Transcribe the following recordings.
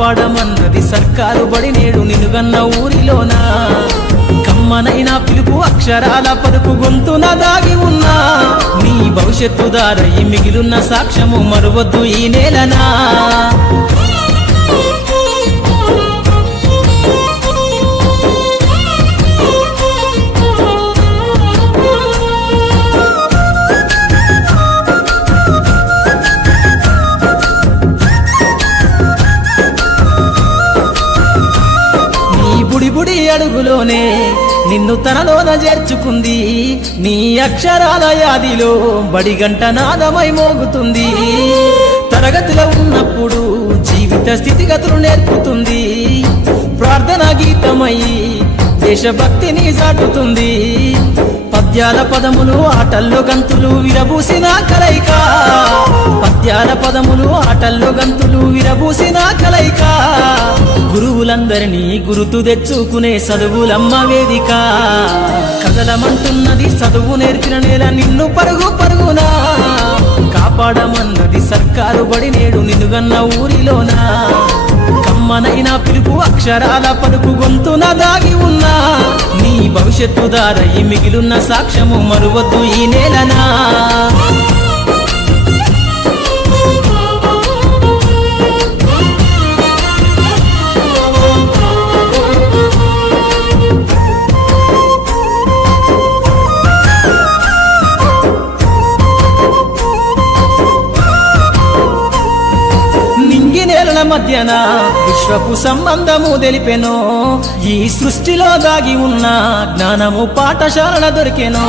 కాపాడమన్నది సర్కారు బడి నేడు నిలుగన్న ఊరిలోనా కమ్మనైనా పిలుపు అక్షరాల పలుకు గొంతున దాగి ఉన్నా నీ భవిష్యత్తు దారయి మిగిలున్న సాక్ష్యము మరువద్దు ఈ నేలనా బుడి అడుగులోనే నిన్ను తనలోన చేర్చుకుంది నీ అక్షరాల యాదిలో బడిగంట నాదమై మోగుతుంది తరగతిలో ఉన్నప్పుడు జీవిత స్థితిగతులు నేర్పుతుంది ప్రార్థన గీతమై దేశభక్తిని చాటుతుంది పద్యాల పదములు ఆటల్లో గంతులు విరబూసిన కలయిక పద్యాల పదములు ఆటల్లో గంతులు విరబూసిన కలయిక గురువులందరినీ గురుతు తెచ్చుకునే చదువులమ్మ వేదిక కదలమంటున్నది చదువు నేర్పిన నేల నిన్ను పరుగు పరుగునా కాపాడమన్నది సర్కారు బడి నేడు నిలుగన్న ఊరిలోనా కమ్మనైనా పిలుపు అక్షరాల పలుకు గొంతున దాగి ఉన్నా నీ భవిష్యత్తు దారయి మిగిలున్న సాక్ష్యము మరువద్దు ఈ నేలనా మధ్యన విశ్వపు సంబంధము తెలిపెనో ఈ సృష్టిలో దాగి ఉన్న జ్ఞానము పాఠశాలల దొరికెనో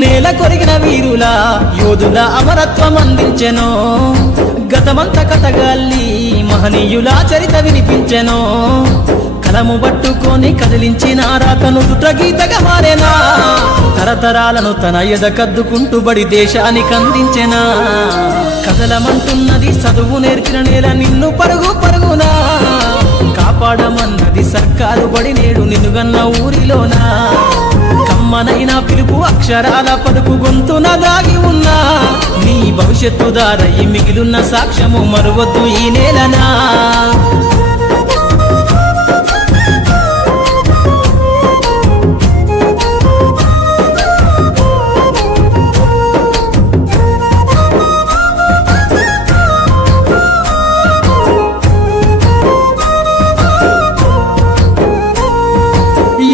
నేల కొరిగిన వీరుల యోధుల అమరత్వం అందించెనో గతమంత కథగాల్లి మహనీయుల చరిత వినిపించెనో కలము పట్టుకొని కదిలించిన రాతను దుట గీతగా మారేనా తరతరాలను తన ఎద కద్దుకుంటూ బడి దేశానికి అందించెనా కదలమంటున్నది చదువు నేర్పిన నేల నిన్ను పరుగు పరుగునా కాపాడమన్నది సర్కారు బడి నేడు నిలుగన్న ఊరిలోనా కమ్మనైనా పిలుపు అక్షరాల పలుకు గొంతున దాగి ఉన్నా నీ భవిష్యత్తు దారయి మిగిలున్న సాక్ష్యము మరువద్దు ఈ నేలనా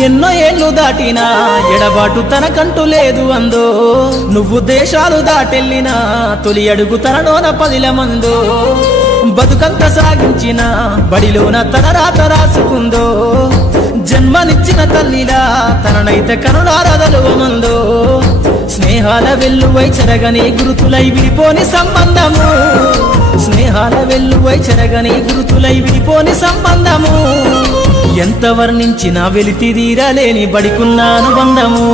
ఎన్నో ఏళ్ళు దాటినా ఎడబాటు తనకంటూ లేదు అందో నువ్వు దేశాలు దాటెళ్ళినా తొలి అడుగు తనలోన 10 మందో బతుకంత సాగించిన బడిలోన తన రాత రాసుకుందో జన్మనిచ్చిన తల్లిలా తననైతే కరుణారదలువమందో స్నేహాల వెల్లువై చెరగని గురుతులై విడిపోని సంబంధము స్నేహాల వెల్లువై చెరగని గురుతులై విడిపోని సంబంధము ఎంత వర్ణించినా వెలితిరీరలేని బడికున్న అనుబంధము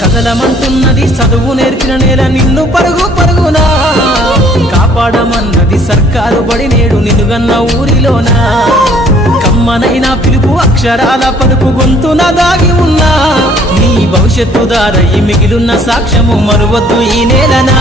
కదలమంటున్నది చదువు నేర్పిన నేల నిన్ను పరుగు పరుగునా కాపాడమన్నది సర్కారు బడి నేడు నిలుగన్న ఊరిలోనా కమ్మనైనా పిలుపు అక్షరాల పలుకు గొంతున దాగి ఉన్నా నీ భవిష్యత్తు దారయి మిగిలున్న సాక్ష్యము మరువద్దు ఈ నేలనా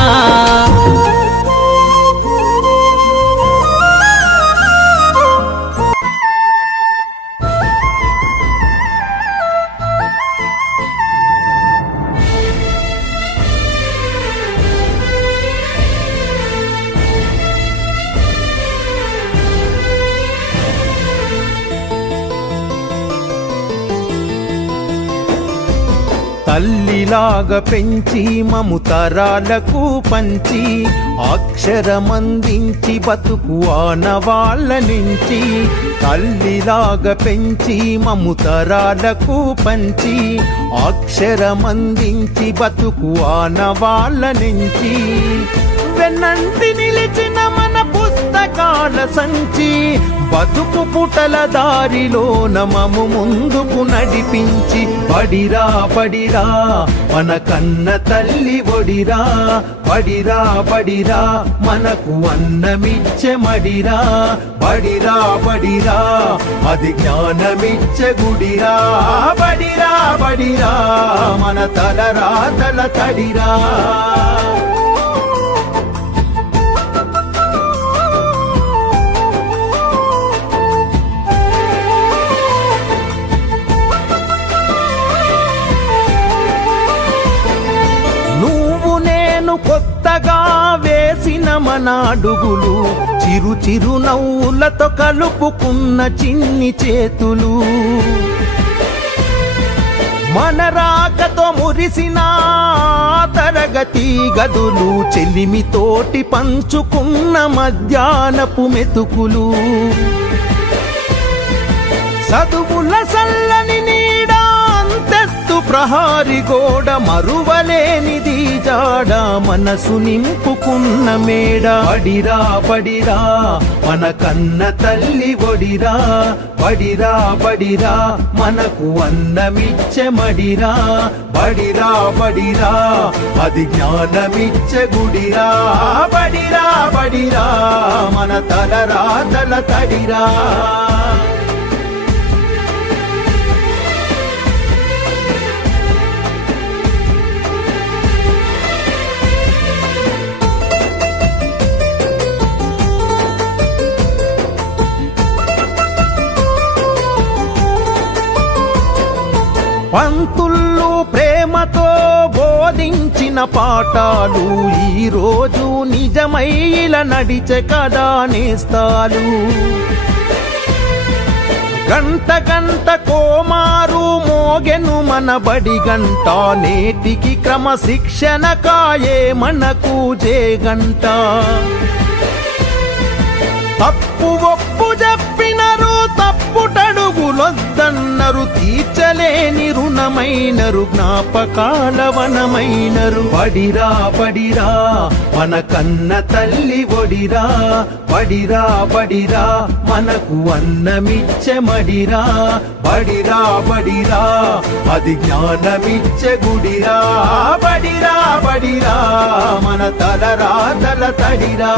తల్లిలాగా పెంచి మము తరాలకు పంచి అక్షరమందించి బతుకు ఆనవాళ్ళ నుంచి తల్లిలాగా పెంచి మము తరాలకు పంచి అక్షరమందించి బతుకు ఆనవాళ్ళ నుంచి వెన్నంటి నిలిచిన మన పుస్తకాల సంచి బతుకు పుటల దారిలో నమము ముందుకు నడిపించి బడిరా బడిరా మన కన్న తల్లి ఒడిరా బడిరా బడిరా మనకు అన్నమిచ్చే మడిరా బడిరా బడిరా అది జ్ఞానమిచ్చే గుడిరా బడిరా బడిరా మన తలరాతల తడిరా కొత్తగా వేసిన మన అడుగులు చిరు చిరు నవ్వులతో కలుపుకున్న చిన్ని చేతులు మన రాకతో మురిసిన తరగతి గదులు చెలిమితోటి పంచుకున్న మధ్యాహ్నపు మెతుకులు చదువుల సల్లని నీడ అంతెత్తు ప్రహారి గోడ మరువలేనిది జాడ మనసు నింపుకున్న మేడ బడిరా బడిరా మన కన్న తల్లి ఒడిరా బడిరా బడిరా మనకు అన్నమిచ్చే మడిరా బడిరా బడిరా అది జ్ఞానమిచ్చే గుడిరా బడిరా బడిరా మన తలరాతల తడిరా పంతుళ్ళు ప్రేమతో బోధించిన పాఠాలు ఈ రోజు నిజమై ఇలా నడిచే కదా నేస్తాలు గంట గంట కోమారు మోగెను మన బడి గంట నేటికి క్రమశిక్షణ కాయే మనకు జే గంట తప్పు ఒప్పు చెప్పినరు తప్పుటడుగులొద్దన్నరు తీర్చలేని రుణమైనరు జ్ఞాపకాల వనమైనరు బడిరా బడిరా మన కన్న తల్లి ఒడిరా బడిరా బడిరా మనకు అన్నమిచ్చే మడిరా బడిరా బడిరా అది జ్ఞానమిచ్చే గుడిరా బడిరా బడిరా మన తలరాతల తడిరా